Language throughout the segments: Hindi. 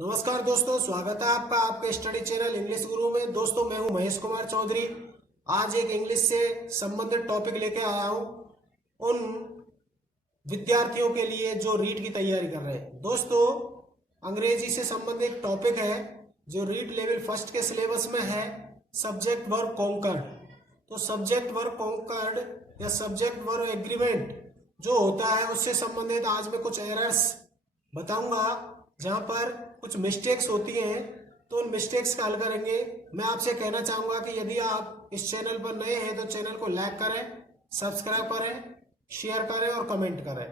नमस्कार दोस्तों, स्वागत है आपका आपके स्टडी चैनल इंग्लिश गुरु में। दोस्तों, मैं हूं महेश कुमार चौधरी। आज एक इंग्लिश से संबंधित टॉपिक लेके आया हूं उन विद्यार्थियों के लिए जो रीट की तैयारी कर रहे हैं। दोस्तों, अंग्रेजी से संबंधित टॉपिक है जो रीट लेवल फर्स्ट के सिलेबस में है, सब्जेक्ट वर्ब कॉन्कर्ड। तो सब्जेक्ट वर्ब कॉन्कर्ड या सब्जेक्ट वर्ब एग्रीमेंट जो होता है उससे संबंधित आज मैं कुछ एरर्स बताऊंगा जहां पर कुछ मिस्टेक्स होती हैं, तो उन मिस्टेक्स का हल करेंगे। मैं आपसे कहना चाहूंगा कि यदि आप इस चैनल पर नए हैं तो चैनल को लाइक करें, सब्सक्राइब करें, शेयर करें और कमेंट करें।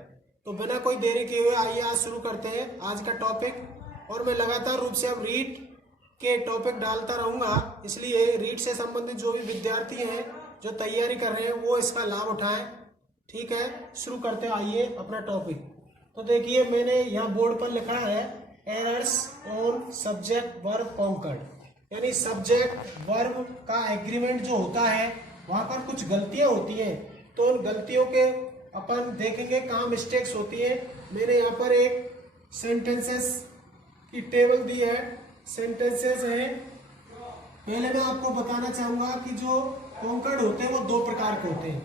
तो बिना कोई देरी किए हुए आइए आज शुरू करते हैं आज का टॉपिक। और मैं लगातार रूप से अब रीट के टॉपिक डालता रहूंगा, इसलिए रीट से संबंधित जो भी विद्यार्थी हैं जो तैयारी कर रहे हैं वो इसका लाभ उठाएं। ठीक है, शुरू करते हैं आइए अपना टॉपिक। तो देखिए, मैंने यहाँ बोर्ड पर लिखा है errors on subject verb concord, यानी सब्जेक्ट वर्ब का एग्रीमेंट जो होता है वहां पर कुछ गलतियां होती हैं। तो उन गलतियों के अपन देखेंगे कहाँ मिस्टेक्स होती है। मैंने यहाँ पर एक सेंटेंसेस की टेबल दी है, सेंटेंसेस हैं। पहले मैं आपको बताना चाहूंगा कि जो कॉन्कर्ड होते हैं वो दो प्रकार के होते हैं।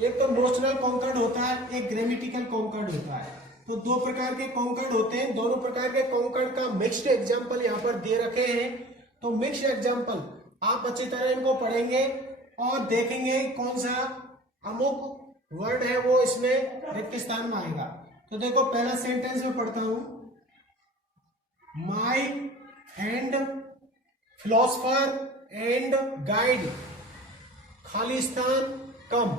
एक तो नोशनल कॉन्कर्ड होता है, एक ग्रामेटिकल कॉन्कर्ड होता है। तो दो प्रकार के कॉन्कर्ड होते हैं। दोनों प्रकार के कॉन्कर्ड का मिक्स्ड एग्जाम्पल यहाँ पर दे रखे हैं। तो मिक्स्ड एग्जाम्पल आप अच्छी तरह इनको पढ़ेंगे और देखेंगे कौन सा अमुक वर्ड है वो इसमें रिक्त स्थान में आएगा। तो देखो, पहला सेंटेंस में पढ़ता हूं, माई एंड फिलोसफर एंड गाइड, खाली स्थान कम।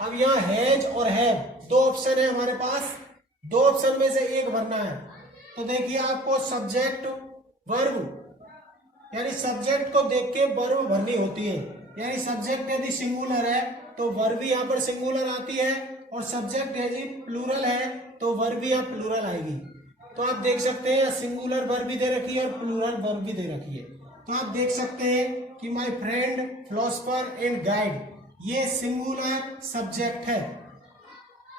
अब यहाँ हैज और हैव दो ऑप्शन है हमारे पास, दो ऑप्शन में से एक भरना है। तो देखिए, आपको सब्जेक्ट वर्ब यानी सब्जेक्ट को देख के वर्ब भरनी होती है। यानी सब्जेक्ट यदि सिंगुलर है तो वर्ब भी यहाँ पर सिंगुलर आती है, और सब्जेक्ट यदि प्लूरल है तो वर्ब भी यहाँ प्लूरल आएगी। तो आप देख सकते हैं सिंगुलर वर्ब भी दे रखी है और प्लूरल वर्ब भी दे रखी है। तो आप देख सकते हैं कि my friend philosopher and guide ये सिंगुलर सब्जेक्ट है।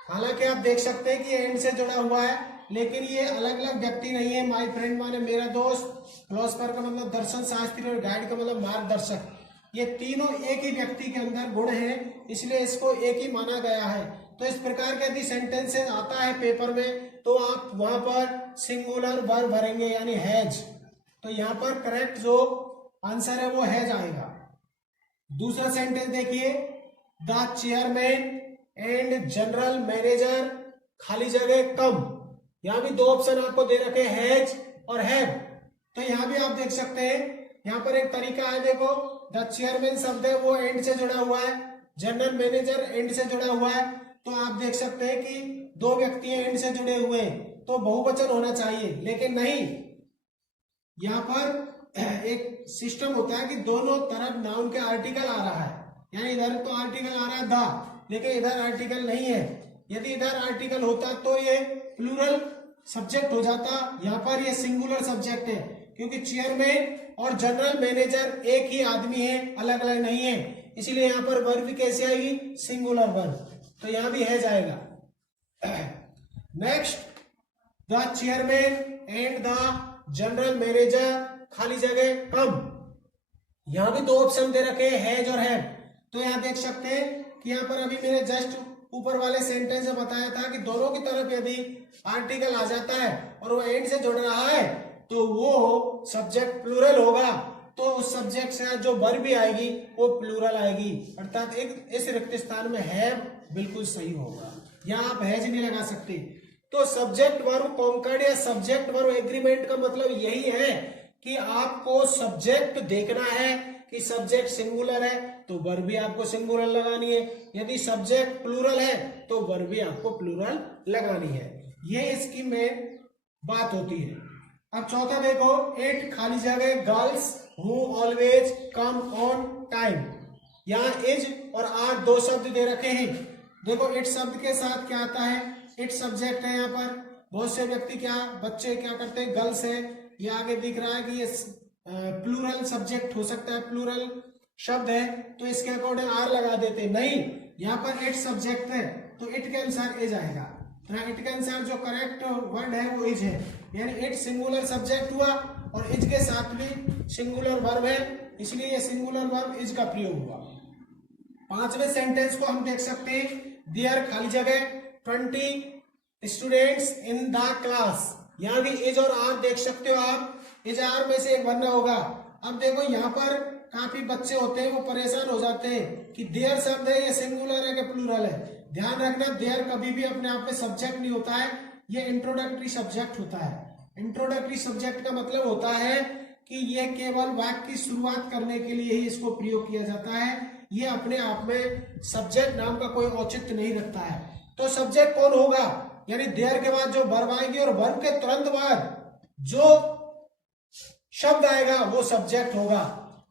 हालांकि आप देख सकते हैं कि एंड से जुड़ा हुआ है, लेकिन ये अलग अलग व्यक्ति नहीं है। माई फ्रेंड माने मेरा दोस्त, फिलोसफर का मतलब दर्शन शास्त्री और गाइड का मतलब मार्गदर्शक। ये तीनों एक ही व्यक्ति के अंदर गुण हैं, इसलिए इसको एक ही माना गया है। तो इस प्रकार के यदि सेंटेंसेस आता है पेपर में तो आप वहां पर सिंगुलर वर्ब भरेंगे यानी हैज। तो यहाँ पर करेक्ट जो आंसर है वो हैज आएगा। दूसरा सेंटेंस देखिए, the chairman and general manager, खाली जगह कम। यहाँ भी दो ऑप्शन आपको दे रखे हैज और हैव। तो यहाँ भी आप देख सकते हैं, यहाँ पर एक तरीका है। देखो, द चेयरमैन शब्द है वो एंड से जुड़ा हुआ है, जनरल मैनेजर एंड से जुड़ा हुआ है। तो आप देख सकते हैं कि दो व्यक्ति एंड से जुड़े हुए हैं तो बहुवचन होना चाहिए, लेकिन नहीं। यहाँ पर एक सिस्टम होता है कि दोनों तरफ नाउन के आर्टिकल आ रहा है, यानी इधर तो आर्टिकल आ रहा है द, लेकिन इधर आर्टिकल नहीं है। यदि इधर आर्टिकल होता तो ये प्लूरल सब्जेक्ट हो जाता, यहाँ पर ये सिंगुलर सब्जेक्ट है, क्योंकि चेयरमैन और जनरल मैनेजर एक ही आदमी है, अलग अलग नहीं है। इसीलिए यहाँ पर वर्ब भी कैसे आएगी, सिंगुलर वर्ब। तो यहाँ भी है जाएगा। Next, the chairman and the general manager, खाली जगह कम। यहाँ भी दो ऑप्शन दे रखे हैं, हैज और हैव। तो यहाँ देख सकते हैं कि यहाँ पर अभी मैंने जस्ट ऊपर वाले सेंटेंस में बताया था कि दोनों की तरफ यदि आर्टिकल आ जाता है और वो एंड से जुड़ रहा है तो वो सब्जेक्ट प्लूरल होगा। तो उस सब्जेक्ट से जो वर्ब भी आएगी वो प्लूरल आएगी, अर्थात एक इस रिक्त स्थान में हैव बिल्कुल सही होगा। यहाँ आप हैज नहीं लगा सकते। तो सब्जेक्ट वर्ब कॉन्कर्ड या सब्जेक्ट वर्ब एग्रीमेंट का मतलब यही है कि आपको सब्जेक्ट देखना है कि सब्जेक्ट सिंगुलर है तो वर्ब भी आपको सिंगुलर लगानी है, यदि सब्जेक्ट प्लूरल है तो वर्ब भी आपको प्लूरल लगानी है। ये इसकी मेन बात होती है। अब चौथा देखो, 8 खाली जगह girls who always come on time. यहाँ इज और आर दो शब्द दे रखे हैं। देखो, इट शब्द के साथ क्या आता है, इट सब्जेक्ट है। यहाँ पर बहुत से व्यक्ति क्या बच्चे क्या करते हैं, गर्ल्स है, ये आगे दिख रहा है कि ये प्लूरल सब्जेक्ट हो सकता है, प्लूरल शब्द है, तो इसके अकॉर्डिंग आर लगा देते। नहीं, यहाँ पर इट सब्जेक्ट है तो इट के अनुसार इज आएगा। इट के अनुसार जो करेक्ट वर्ड है वो इज है। यानी इट सिंगुलर सब्जेक्ट हुआ और इज के साथ भी सिंगुलर वर्ब है, इसलिए ये सिंगुलर वर्ब इज का प्रयोग हुआ। पांचवें सेंटेंस को हम देख सकते हैं, देयर खाली जगह 20 स्टूडेंट्स इन द क्लास। यहां भी इज और आर देख सकते हो आप, इज आर में से एक बनना होगा। अब देखो यहाँ पर काफी बच्चे होते हैं वो परेशान हो जाते हैं कि देयर शब्द है ये सिंगुलर है कि प्लूरल है। ध्यान रखना, देयर कभी भी अपने आप में सब्जेक्ट नहीं होता है, ये इंट्रोडक्टरी सब्जेक्ट होता है। इंट्रोडक्टरी सब्जेक्ट का मतलब होता है कि यह केवल वाक्य की शुरुआत करने के लिए ही इसको प्रयोग किया जाता है, ये अपने आप में सब्जेक्ट नाम का कोई औचित्य नहीं रखता है। तो सब्जेक्ट कौन होगा, यानी देयर के बाद जो वर्ब आएगी और वर्ब के तुरंत बाद जो शब्द आएगा वो सब्जेक्ट होगा।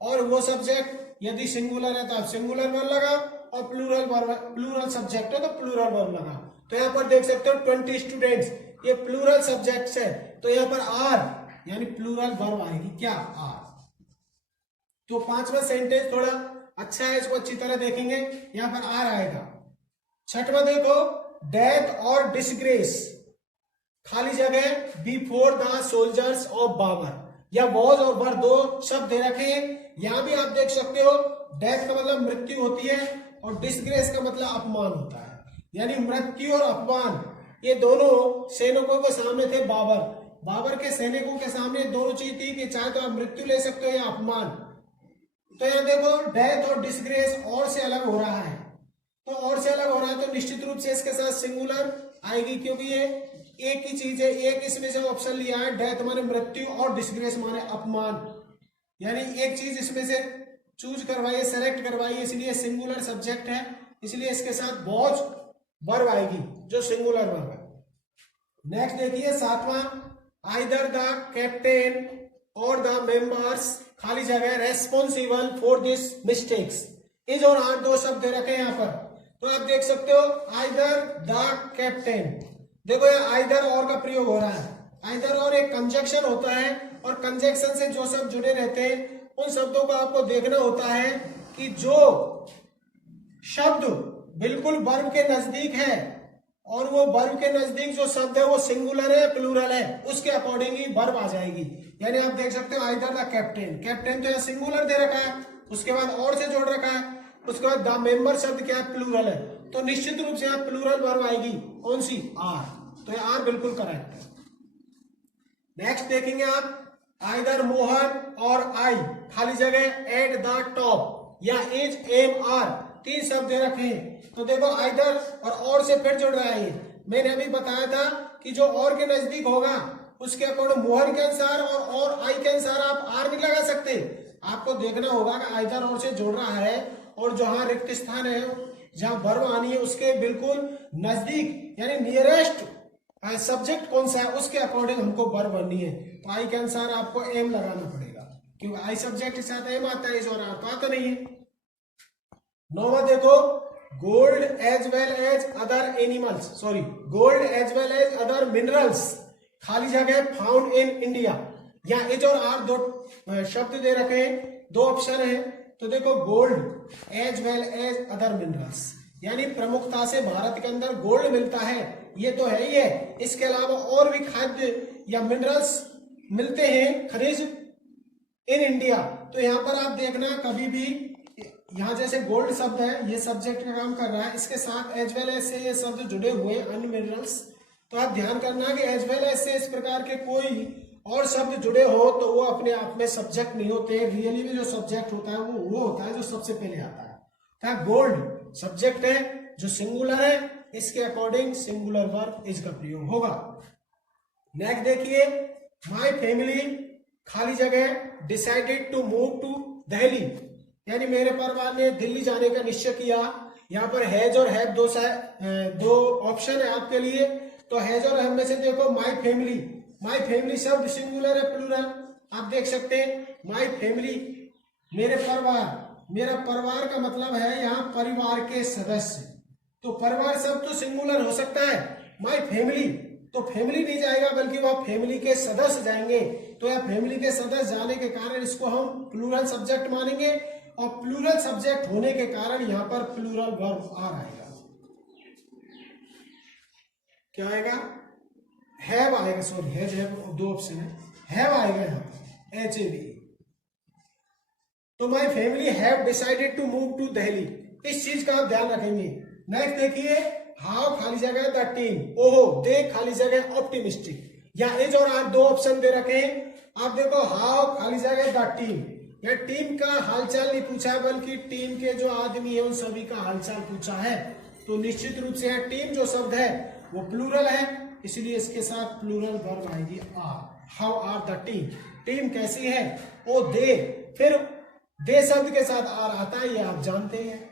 और वो सब्जेक्ट यदि सिंगुलर है तो आप सिंगुलर वर्ब लगाओ और प्लूरल सब्जेक्ट है तो प्लूरल वर्ब लगाओ। तो यहाँ पर देख सकते हो 20 स्टूडेंट्स, ये प्लूरल सब्जेक्ट्स है, तो यहाँ पर आर यानी प्लूरल वर्ब आएगी, क्या, आर। तो पांचवा सेंटेंस थोड़ा अच्छा है, इसको अच्छी तरह देखेंगे, यहाँ पर आर आएगा। छठवा देखो, डेथ और डिसग्रेस खाली जगह before the soldiers of Babur, या वॉज और वर दो शब्द दे रखे हैं। यहां भी आप देख सकते हो डेथ का मतलब मृत्यु होती है और डिसग्रेस का मतलब अपमान होता है, यानी मृत्यु और अपमान ये दोनों सैनिकों के सामने थे। बाबर के सैनिकों के सामने दोनों चीज थी कि चाहे तो आप मृत्यु ले सकते हो या अपमान। तो यहाँ देखो डेथ और डिसग्रेस और से अलग हो रहा है, तो और से अलग हो रहा है तो निश्चित रूप से इसके साथ सिंगुलर आएगी, क्योंकि ये एक ही चीज है, एक इसमें से ऑप्शन लिया है, डेथ माने मृत्यु और डिसग्रेस माने अपमान, यानी एक चीज इसमें से चूज करवाइए, सेलेक्ट करवाइए, इसलिए सिंगुलर सब्जेक्ट है, इसलिए इसके साथ वॉज वर्ब आएगी जो सिंगुलर वर्ब है। नेक्स्ट देखिए सातवां, आइदर द कैप्टन और द मेंबर्स खाली जगह responsible for this mistakes. Is और आर दो शब्द दे रखे हैं यहाँ पर, तो आप देख सकते हो आइदर द कैप्टन, देखो ये आइदर और का प्रयोग हो रहा है। आइदर और एक कंजक्शन होता है और कंजक्शन से जो शब्द जुड़े रहते हैं उन शब्दों को आपको देखना होता है कि जो शब्द बिल्कुल वर्ब के नजदीक है और वो वर्ब के नजदीक जो शब्द है वो सिंगुलर है प्लूरल है, उसके अकॉर्डिंग ही वर्ब आ जाएगी। यानी आप देख सकते हो आइदर द कैप्टन, कैप्टन तो यहाँ सिंगुलर दे रखा है, उसके बाद और से जोड़ रखा है, उसके बाद द मेंबर शब्द क्या है, प्लूरल है, तो निश्चित रूप से यहाँ प्लूरल वर्ब आएगी, कौन सी, आर। तो ये आर बिल्कुल करेक्ट है। नेक्स्ट देखेंगे आप, आइदर मोहन और आई खाली जगह एट द टॉप या इज एम आर, तीन शब्द दे रखे हैं। तो देखो आइदर और से फिर जुड़ रहा है, ये मैंने अभी बताया था कि जो और के नजदीक होगा उसके अकॉर्डिंग मोहन के अनुसार और आई के अनुसार आप आर नहीं लगा सकते। आपको देखना होगा कि आइदर और से जोड़ रहा है और जहां रिक्त स्थान है जहां वर्ब आनी है उसके बिल्कुल नजदीक यानी नियरेस्ट सब्जेक्ट कौन सा है उसके अकॉर्डिंग हमको वर्ब बननी है। तो आई के अनुसार आपको एम लगाना पड़ेगा, क्योंकि आई सब्जेक्ट के साथ एम आता है, इस और आर तो आता नहीं है। नौवा देखो, gold as well as other animals, sorry gold as well as other minerals खाली जगह फाउंड इन इंडिया। यहाँ एज और आर दो शब्द दे रखे हैं, दो ऑप्शन है। तो देखो gold as well as other minerals, यानी प्रमुखता से भारत के अंदर गोल्ड मिलता है, ये तो है ही है, इसके अलावा और भी खाद्य या मिनरल्स मिलते हैं खनिज इन इंडिया। तो यहाँ पर आप देखना कभी भी यहाँ जैसे गोल्ड शब्द है ये सब्जेक्ट का काम कर रहा है, इसके साथ एज वेल एज से ये शब्द जुड़े हुए अन्य मिनरल्स। तो आप ध्यान करना कि एज वेल एज से इस प्रकार के कोई और शब्द जुड़े हो तो वो अपने आप में सब्जेक्ट नहीं होते, रियली में जो सब्जेक्ट होता है वो होता है जो सबसे पहले आता है। तो गोल्ड सब्जेक्ट है जो सिंगुलर है, इसके अकॉर्डिंग सिंगुलर वर्ब इज का प्रयोग होगा। नेक्स्ट देखिए, माय फैमिली खाली जगह decided to move to Delhi, यानी मेरे परिवार ने दिल्ली जाने का निश्चय किया। यहाँ पर हैज और हैव दो ऑप्शन है आपके लिए। तो हैज और हैव में से देखो माय फैमिली शब्द सिंगुलर है प्लूरल, आप देख सकते हैं माय फैमिली मेरे परिवार, मेरा परिवार का मतलब है यहाँ परिवार के सदस्य। तो परिवार शब्द तो सिंगुलर हो सकता है, माय फैमिली तो फैमिली नहीं जाएगा बल्कि वह फैमिली के सदस्य जाएंगे। तो यह फैमिली के सदस्य जाने के कारण इसको हम प्लूरल सब्जेक्ट मानेंगे और प्लूरल सब्जेक्ट होने के कारण यहाँ पर प्लूरल वर्ब आर आएगा। क्या आएगा, हैव आएगा, सॉरी हैज हैव दो ऑप्शन है, हैव आएगा यहाँ HAV। तो my family have decided to move to Delhi, इस चीज का आप ध्यान रखेंगे। नेक्स्ट देखिए, हाउ खाली जगह द टीम, ओहो दे खाली जगह ऑप्टिमिस्टिक, या एज और आर दो ऑप्शन दे रखे हैं। आप देखो हाउ खाली जगह द टीम, या टीम का हालचाल नहीं पूछा है बल्कि टीम के जो आदमी है उन सभी का हालचाल पूछा है। तो निश्चित रूप से यहाँ टीम जो शब्द है वो प्लूरल है, इसलिए इसके साथ प्लूरल वर्ब आएगी are. How are the team, team कैसी है, ओ दे, फिर दे शब्द के साथ आर आता है, ये आप जानते हैं।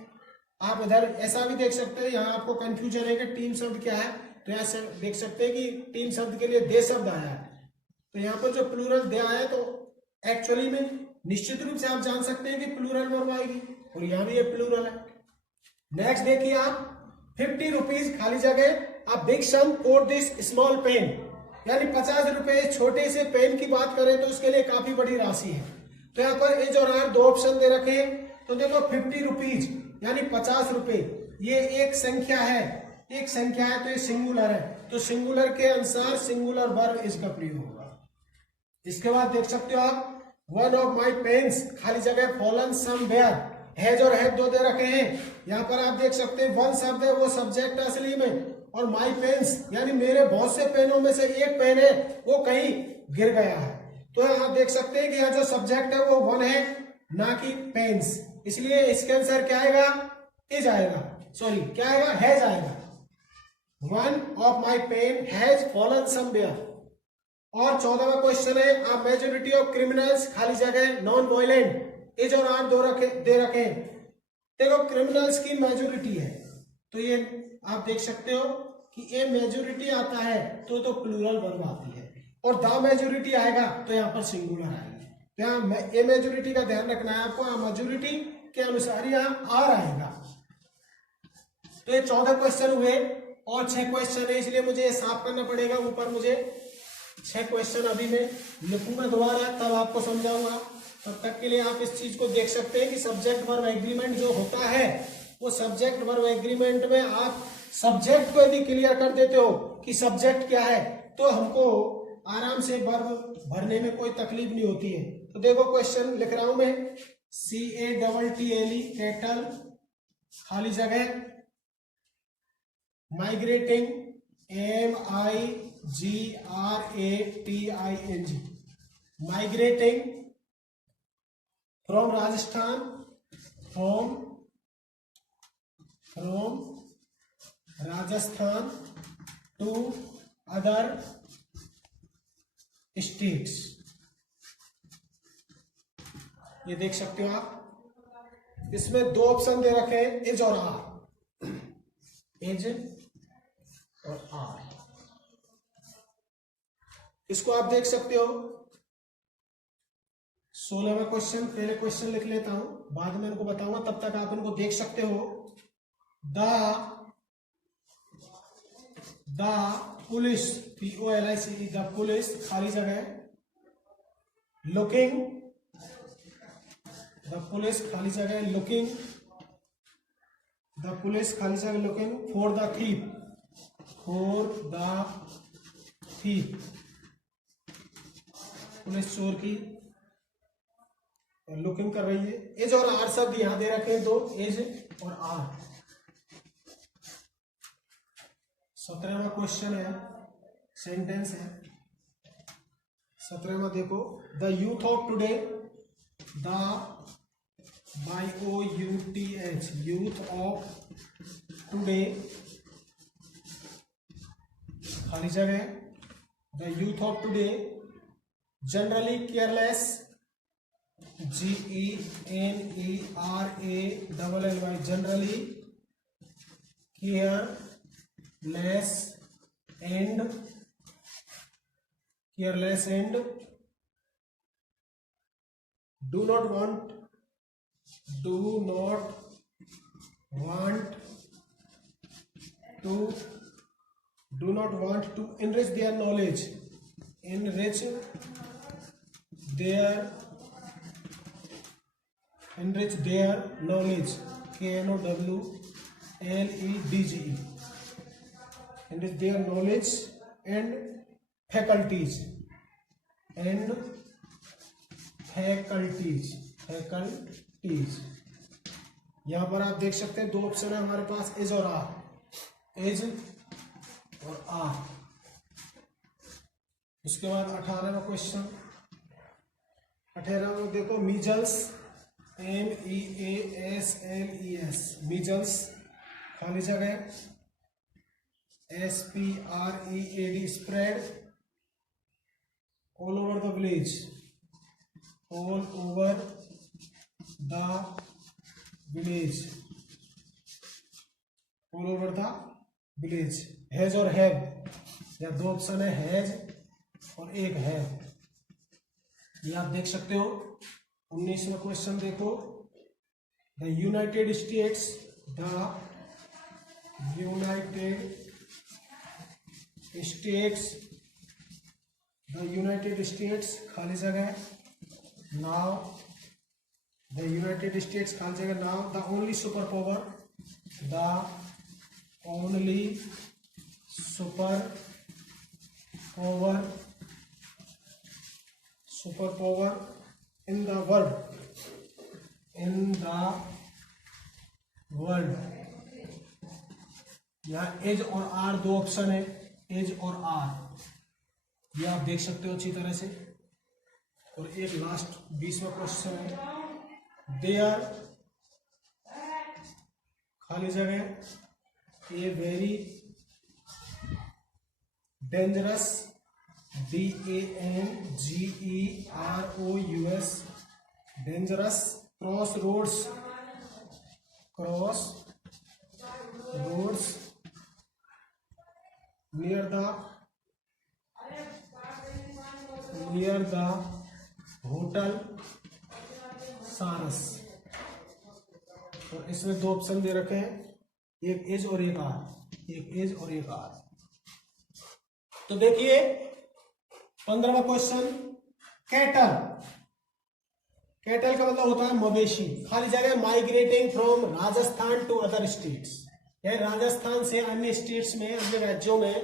आप इधर ऐसा भी देख सकते हैं, यहाँ आपको कंफ्यूजन है कि टीम शब्द क्या है, तो यहाँ से देख सकते हैं कि टीम शब्द के लिए दे शब्द आया है, तो यहाँ पर जो प्लूरल दे आया है तो एक्चुअली में निश्चित रूप से आप जान सकते हैं कि प्लूरल वर्ब आएगी, और यहाँ भी ये प्लूरल है। नेक्स्ट देखिए आप, 50 रुपीज खाली जगह a big sum for this small pen, यानी 50 रुपए छोटे से पेन की बात करें तो उसके लिए काफी बड़ी राशि है। तो यहाँ पर एज और आर दो ऑप्शन दे रखे हैं, तो देखो 50 रुपीज यानी 50 रुपए, ये एक संख्या है, एक संख्या है तो ये सिंगुलर है, तो सिंगुलर के अनुसार सिंगुलर वर्ब इसका प्रयोग होगा। इसके बाद देख सकते हो आप, वन ऑफ माई पेन्स खाली जगह फॉलन समवेयर, हैज और हैव दो दे रखे हैं। यहाँ पर आप देख सकते हैं वन शब्द है वो सब्जेक्ट है असली में, और माई पेन्स यानी मेरे बहुत से पेनों में से एक पेन है वो कहीं गिर गया है। तो यहाँ देख सकते हैं कि यहाँ जो सब्जेक्ट है वो वन है ना कि पेन्स, इसलिए इसके आंसर क्या आएगा, इज आएगा, सॉरी क्या आएगा, हैज आएगा। One of my pen has fallen somewhere. और 14वां क्वेश्चन है, अ मेजोरिटी ऑफ क्रिमिनल्स खाली जगह नॉन वायलेंट, एज और आर दे रखे हैं। देखो क्रिमिनल्स की मेजोरिटी है, तो ये आप देख सकते हो कि ए मेजोरिटी आता है तो प्लूरल वर्ब आती है, और द मेजोरिटी आएगा तो यहाँ पर सिंगुलर आएगी। तो यहाँ ए मेजोरिटी का ध्यान रखना है आपको, मेजोरिटी के अनुसार यहाँ आर आएगा। तो ये 14 क्वेश्चन हुए और 6 क्वेश्चन है, इसलिए मुझे ये साफ करना पड़ेगा। ऊपर मुझे 6 क्वेश्चन अभी मैं लिखूंगा दोबारा, तब आपको समझाऊंगा। तब तक के लिए आप इस चीज को देख सकते हैं कि सब्जेक्ट वर्ब एग्रीमेंट जो होता है वो सब्जेक्ट वर्ब एग्रीमेंट में आप सब्जेक्ट को यदि क्लियर कर देते हो कि सब्जेक्ट क्या है, तो हमको आराम से वर्ब भरने में कोई तकलीफ नहीं होती है। तो देखो क्वेश्चन लिख रहा हूं मैं, CATTLE कैटल खाली जगह migrating MIGRATING migrating from Rajasthan, from Rajasthan to other states, ये देख सकते हो आप। इसमें दो ऑप्शन दे रखे हैं, एज और आर, एज और आर, इसको आप देख सकते हो। 16वां क्वेश्चन, पहले क्वेश्चन लिख लेता हूं, बाद में इनको बताऊंगा, तब तक आप इनको देख सकते हो। The police, POLICE, the police खाली जगह लुकिंग, द पुलिस खाली जगह लुकिंग, द पुलिस खाली जगह looking for the thief, police चोर की लुकिंग कर रही है। एज और आर शब्द यहां दे रखे हैं, दो एज और आर। 17वां क्वेश्चन है, सेंटेंस है 17वां, देखो, the youth of today, the YOUTH, youth of today खाली जगह, the youth of today generally careless, GENERALLY, generally careless and do not want to enrich their knowledge, enrich their knowledge, KNOWLEDGE, enrich their knowledge and faculties and faculties. यहां पर आप देख सकते हैं दो ऑप्शन है हमारे पास, एज और आर, एज और आर। उसके बाद 18वां क्वेश्चन, 18वां देखो, मीजल्स, MEASLES, मीजल्स खाली जगह SPREAD, spread all over the village, all over the village, all over the village. Has और हैव, या दो ऑप्शन है, हैज और एक हैव, ये आप देख सकते हो। 19वां क्वेश्चन देखो, the United states, the United states, the United states खाली जगह नाउ, द यूनाइटेड स्टेट्स खाली जगह now, the only super power, the only super power in the world, यहाँ एज और आर दो ऑप्शन है, एज और आर, ये आप देख सकते हो अच्छी तरह से। और एक लास्ट 20वां क्वेश्चन है, दे आर खाली जगह a very dangerous, DANGEROUS, dangerous, cross roads near the hotel Saras. और इसमें दो ऑप्शन दे रखे हैं, एक एज और एक आर, एक एज और एक आर। तो देखिए 15वां क्वेश्चन, कैटल, कैटल का मतलब होता है मवेशी, खाली जगह migrating from Rajasthan to other states, यानी राजस्थान से अन्य स्टेट्स में, अन्य राज्यों में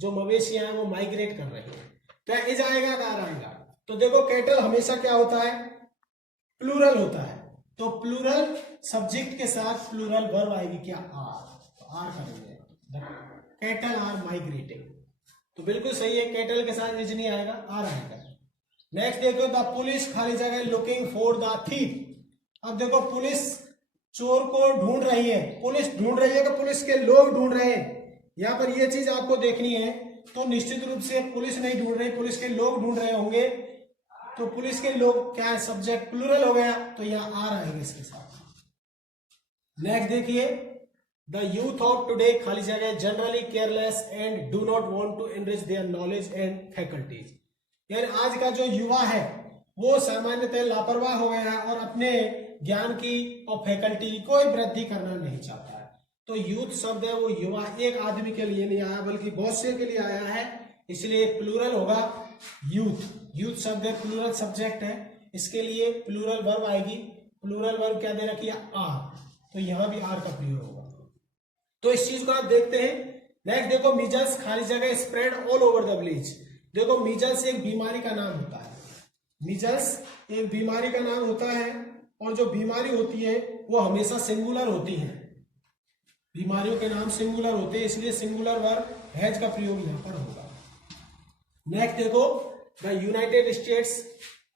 जो मवेशियां हैं वो माइग्रेट कर रही हैं। तो एज आएगा का आर आएगा? तो देखो कैटल हमेशा क्या होता है, प्लूरल होता है, तो प्लूरल सब्जेक्ट के साथ प्लूरल वर्ब आएगी क्या, आर, तो आर करेंगे, कैटल आर माइग्रेटिंग। तो बिल्कुल सही है, कैटल के साथ एज नहीं आएगा, आर आएगा। नेक्स्ट देखो, द पुलिस खाली जगह लुकिंग फॉर द थीफ। अब देखो पुलिस चोर को ढूंढ रही है, पुलिस ढूंढ रही है कि पुलिस के लोग ढूंढ रहे हैं, यहाँ पर ये चीज आपको देखनी है। तो निश्चित रूप से पुलिस नहीं ढूंढ रही, पुलिस के लोग ढूंढ रहे होंगे, तो पुलिस के लोग क्या है, सब्जेक्ट प्लूरल हो गया, तो यहाँ आर आएगा इसके साथ। नेक्स्ट देखिए, द यूथ ऑफ टुडे खाली जगह generally careless and do not want to enrich their knowledge and faculties, यानी आज का जो युवा है वो सामान्यतः लापरवाह हो गया है और अपने ज्ञान की और फैकल्टी की कोई वृद्धि करना नहीं चाहता है। तो यूथ शब्द है वो युवा एक आदमी के लिए नहीं आया बल्कि बहुत से के लिए आया है, इसलिए प्लूरल होगा यूथ। यूथ शब्द है, प्लूरल सब्जेक्ट है, इसके लिए प्लूरल वर्ब आएगी। प्लूरल वर्ब क्या दे रखी है, आर, तो यहां भी आर का प्रयोग होगा। तो इस चीज को आप देखते हैं। नेक्स्ट देखो, मीजल्स खाली जगह spread all over the village. देखो मीजल्स एक बीमारी का नाम होता है, मीजल्स एक बीमारी का नाम होता है, और जो बीमारी होती है वो हमेशा सिंगुलर होती है, बीमारियों के नाम सिंगुलर होते हैं, इसलिए सिंगुलर वर्ब हैज का प्रयोग यहां पर होगा। नेक्स्ट देखो, द यूनाइटेड स्टेट्स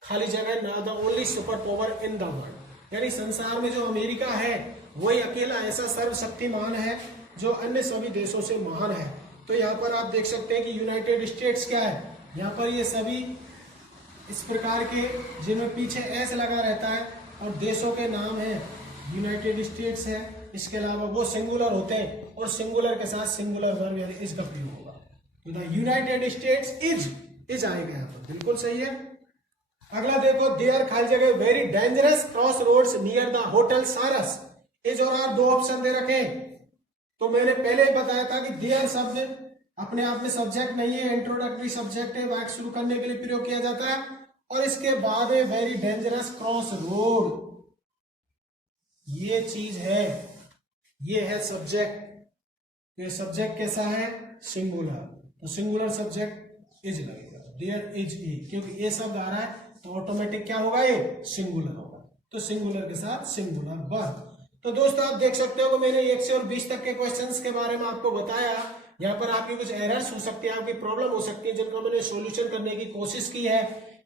खाली जगह ना the only super power in the world, यानी संसार में जो अमेरिका है वही अकेला ऐसा सर्वशक्तिमान है जो अन्य सभी देशों से महान है। तो यहाँ पर आप देख सकते हैं कि यूनाइटेड स्टेट्स क्या है, यहाँ पर ये सभी इस प्रकार के जिनमें पीछे एस लगा रहता है और देशों के नाम है, यूनाइटेड स्टेट्स है, इसके अलावा वो सिंगुलर होते हैं और सिंगुलर के साथ सिंगुलर वर्ब यानी इज का प्रयोग होगा। तो द यूनाइटेड स्टेट्स इज आएगा यहाँ पर, बिल्कुल सही है। अगला देखो, देयर खाली जगह very dangerous cross roads near the hotel Saras. Is और आर दो ऑप्शन दे रखे हैं। तो मैंने पहले ही बताया था कि देयर शब्द अपने आप में सब्जेक्ट नहीं है, इंट्रोडक्टरी सब्जेक्ट है, वाक्य शुरू करने के लिए प्रयोग किया जाता है, और इसके बाद है वेरी डेंजरस क्रॉस रोड, ये चीज है, ये है सब्जेक्ट। ये सब्जेक्ट कैसा है, सिंगुलर, तो सिंगुलर सब्जेक्ट इज लगेगा, देयर इज ए, क्योंकि ए शब्द आ रहा है तो ऑटोमेटिक क्या होगा, ये सिंगुलर होगा, तो सिंगुलर के साथ सिंगुलर वर्ब। तो दोस्तों आप देख सकते हो कि मैंने 1 से और 20 तक के क्वेश्चंस के बारे में आपको बताया। यहाँ पर आपकी कुछ एरर्स हो सकती है, आपकी प्रॉब्लम हो सकती है, जिनको मैंने सॉल्यूशन करने की कोशिश की है।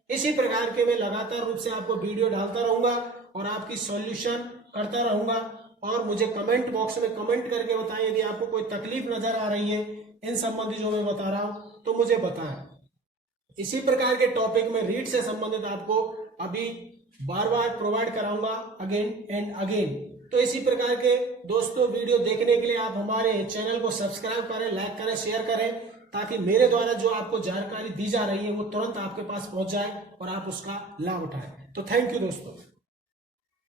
इसी प्रकार के मैं लगातार रूप से आपको वीडियो डालता रहूंगा और आपकी सॉल्यूशन करता रहूंगा। और मुझे कमेंट बॉक्स में कमेंट करके बताएं यदि आपको कोई तकलीफ नजर आ रही है इन संबंधी जो मैं बता रहा हूं, तो मुझे बताएं। इसी प्रकार के टॉपिक में रीड से संबंधित आपको अभी बार बार प्रोवाइड कराऊंगा अगेन एंड अगेन। तो इसी प्रकार के दोस्तों वीडियो देखने के लिए आप हमारे चैनल को सब्सक्राइब करें, लाइक करें, शेयर करें, ताकि मेरे द्वारा जो आपको जानकारी दी जा रही है वो तुरंत आपके पास पहुंच जाए और आप उसका लाभ उठाएं। तो थैंक यू दोस्तों।